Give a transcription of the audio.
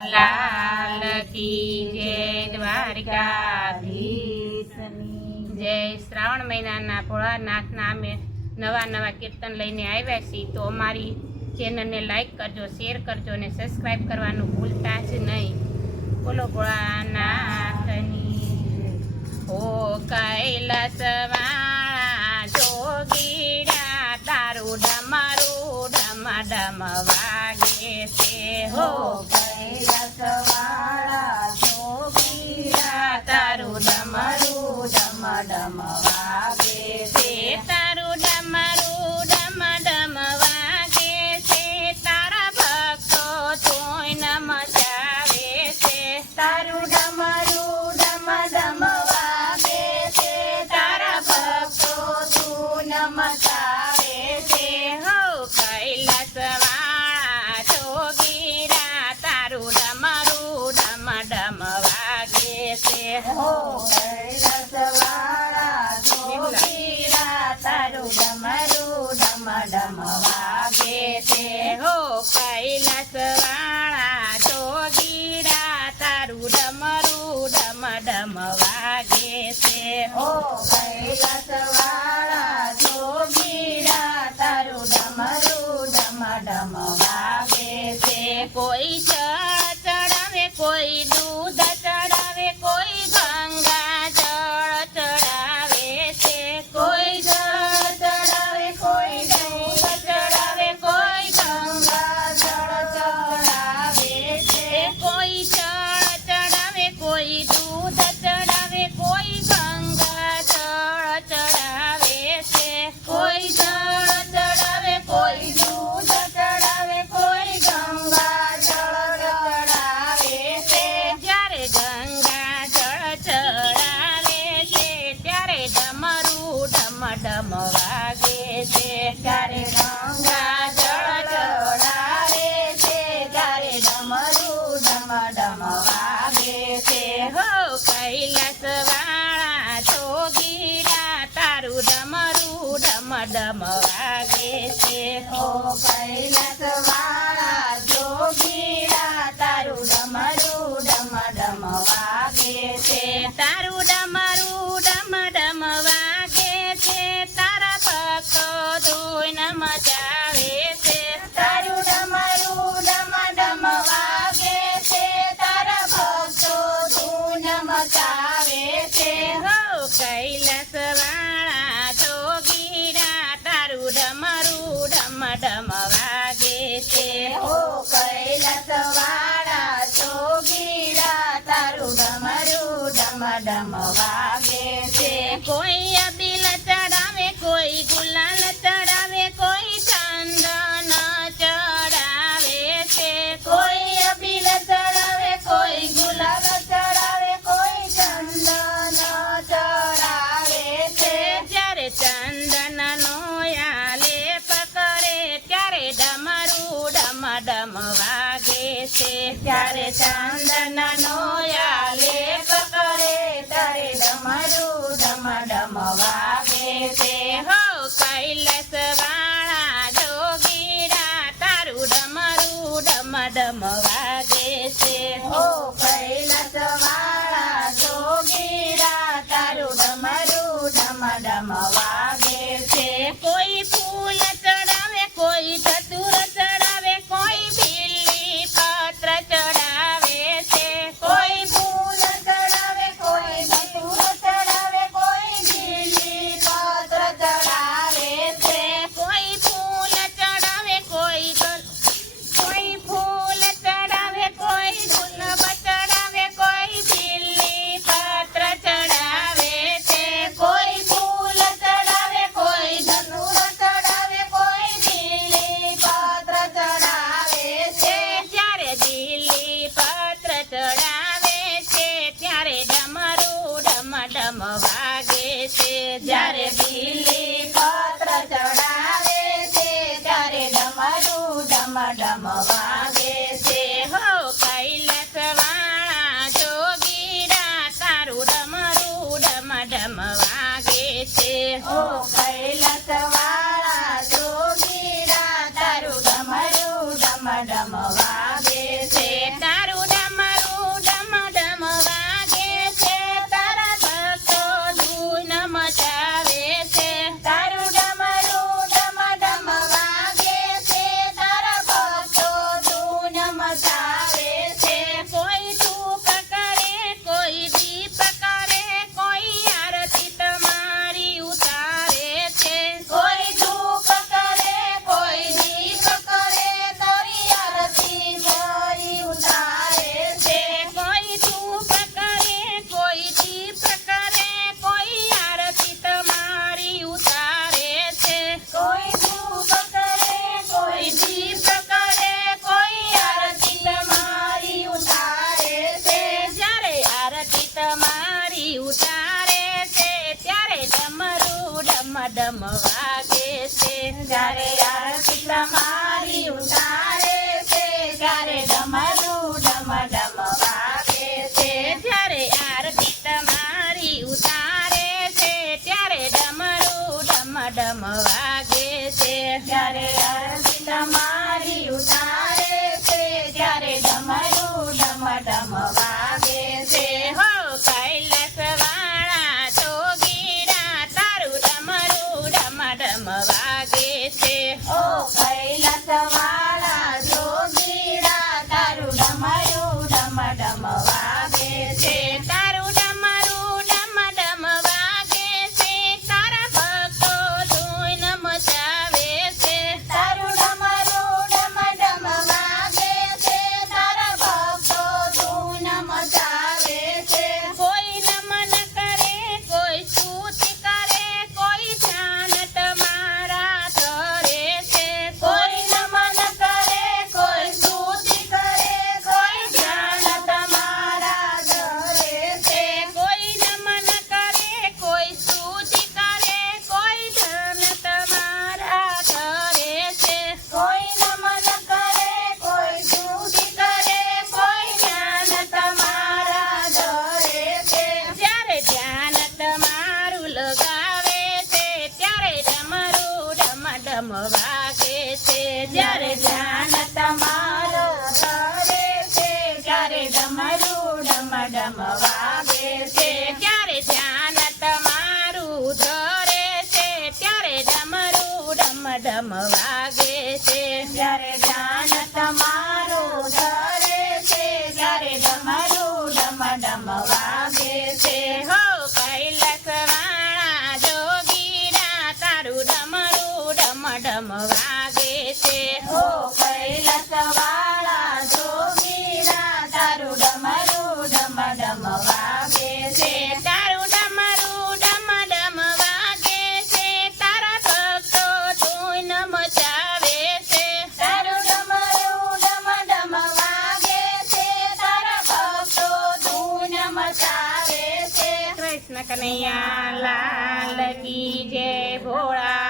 लाल की जय દ્વારકાધીશની જય। શ્રાવણ મહિનાના ભોળાનાથના અમે નવા નવા કીર્તન લઈને આવ્યા છીએ, તો અમારી ચેનલને લાઈક કરજો, શેર કરજો અને સબસ્ક્રાઈબ કરવાનું ભૂલતા જ નહીં। બોલો ભોળાનાથની ઓ કૈલાસવાળા જોગીડા, તારું ડમરું ડમ ડમ વાગે છે હો। કૈલાસવાળા જોગીડા, તારું ડમરું ડમ ડમ વાગે છે, તારું ડમરું ડમ ડમ વાગે છે, તારા ભક્તો જોઈને મચાવે છે, તારું ડમરું ડમ ડમ વાગે છે, તારા ભક્તો તું નમતાવે છે હો। કૈલાસવાળા જોગીડા, તારું ડમરું ડમ ડમ વાગે છે હો। કૈલાસવાળા જોગીડા, તારું ડમરું ડમ ડમ વાગે છે હો। કૈલાસવાળા જોગીડા, તારું ડમરું ડમ ડમ વાગે છે હો। કૈલાસવાળા જોગીડા, તારું ડમરું ડમ ડમ વાગે છે કોઈ જળ ચડાવે, કોઈ દૂધ ચડાવે, કોઈ ગંગા જળ ચડાવે છે, કોઈ જળ ચડાવે, કોઈ દૂધ ચડાવે, કોઈ ગંગા જળ ચડાવે છે કોઈ જળ ચડાવે, કોઈ દૂધ ચડાવે, કોઈ ગંગા જળ ચડાવે છે, કોઈ જળ ચડાવે, કોઈ દૂધ ચડાવે, કોઈ ગંગા જળ ચડાવે છે જ્યારે ગંગા જળ ચડાવે છે, ત્યારે ડમરું ડમ ડમ વાગે છે, ત્યારે ગંગા જળ ચડાવે છે, ત્યારે ડમરું ડમ ડમ વાગે છે હો। કૈલાસવાળા જોગીડા, તારું ડમરું ડમ ડમ વાગે છે હો। કૈલાસવાળા જોગીડા, તારું ડમરું ડમ ડમ વાગે છે તારું ડમરું ડમ ડમ વાગે છે, તારા ભક્તો ધૂન મચાવે છે, તારું ડમરું ડમ ડમ વાગે છે, તારા ભક્તો ધૂન મચાવે છે હો। કૈલાસવાળા જોગીડા, તારું ડમરું ડમ ડમ વાગે છે હો। કૈલાસવાળા જોગીડા, તારું ડમરું ડમ ડમ વાગે છે કોઈ અબીલ ચડાવે, કોઈ ગુલાલ ચડાવે, કોઈ ચંદન ચડાવે છે, કોઈ અબીલ ચડાવે, કોઈ ગુલાબ ચડાવે, કોઈ ચંદન ચડાવે છે જ્યારે ચંદનનો આલેપ કરે, ત્યારે ડમરું ડમ ડમ વાગે છે, ત્યારે ચંદનનો આલેપ કરે, ત્યારે ડમરું ડમ ડમ વાગે છે હો। કૈલાસવાળા જોગીડા, તારું ડમરું ડમ ડમ વાગે છે હો। કૈલાસવાળા જોગીડા, તારું ડમરું ડમ ડમ વાગે છે કોઈ ફૂલ ચડાવે, કોઈ ધતુર ચડાવે, કોઈ બીલી પત્ર ચડાવે છે, કોઈ ફૂલ ચડાવે, કોઈ ધતૂર ચડાવે, કોઈ બીલી પત્ર ચડાવે છે કોઈ ફૂલ ચડાવે, કોઈ ફૂલ ચડાવે, કોઈ ગુલાબ ચડાવે, કોઈ બીલી પત્ર ચડાવે છે, કોઈ ફૂલ ચડાવે, કોઈ ધતૂર ચડાવે, કોઈ બીલી પત્ર ચડાવે છે જ્યારે બીલી પત્ર ચડાવે છે, ત્યારે ડમરું ડમ ડમ વાગે છે, જ્યારે બીલી પત્ર ચડાવે છે, ત્યારે ડમરું ડમ ડમ વાગે છે હો। કૈલાસવાળા જોગીડા, તારું ડમરું ડમ ડમ વાગે છે હો। કૈલાસવાળા જોગીડા, તારું ડમરું ડમ ડમ વાગે છે તારું જ્યારે આરતી તમારી ઉતારે છે ત્યારે ડમરું ડમ ડમ વાગે છે જ્યારે આરતી તમારી ઉતારે છે ત્યારે ડમરું ડમ ડમ વાગે છે જ્યારે આરતી તમારી ઉતારે છે ત્યારે ડમરું ડમ ડમ વાગે છે હો કૈલાસવાળા જોગીરા તારું ડમરું ડમ ડમ વાગે છે ઓ કૈલાસવાળા જોગીરા તારું ડમરું ડમ ડમ વાગે છે તારું ડમરું ડમ ડમ વાગે છે તારા ભક્તો ધૂન મચાવે છે તારું ડમરું ડમ ડમ વાગે છે તારા ભક્તો ધૂન મચાવે છે કોઈ નમન કરે કોઈ સ્તુતિ કરે કોઈ ધ્યાન તમારા ધરે છે કોઈ નમન કરે કોઈ સ્તુતિ કરે કોઈ ધ્યાન તમારા ધરે છે કોઈ નમન કરે કોઈ સ્તુતિ કરે કોઈ ધ્યાન તમારા ધરે છે કોઈ નમન કરે કોઈ સ્તુતિ કરે કોઈ ધ્યાન તમારા ધરે છે જ્યારે ધ્યાન તમારું લગાવે છે ત્યારે ડમરું ડમ ડમ વાગે છે જ્યારે ધ્યાન તમારો ધરે છે ત્યારે ડમરું ડમ ડમ વાગે છે જ્યારે ધ્યાન તમારું ધરે છે ત્યારે ડમરું ડમ ડમ વાગે છે જ્યારે ધ્યાન તમારો ધરે છે ત્યારે ડમરું ડમ ડમ વાગે છે હો કૈલાસવાળા જોગીરા તારું ડમરું ડમ ડમ વાગે છે ઓ કૈલાસવાળા જોગીરા તારું ડમરું ડમ ડમ વાગે છે તારું ડમરું ડમ ડમ વાગે છે તારા ભક્તો ધૂન મચાવે છે તારું ડમરું ડમ ડમ વાગે છે તારા ભક્તો ધૂન મચાવે છે કૃષ્ણ કનૈયા લાલ કી જય ભોળા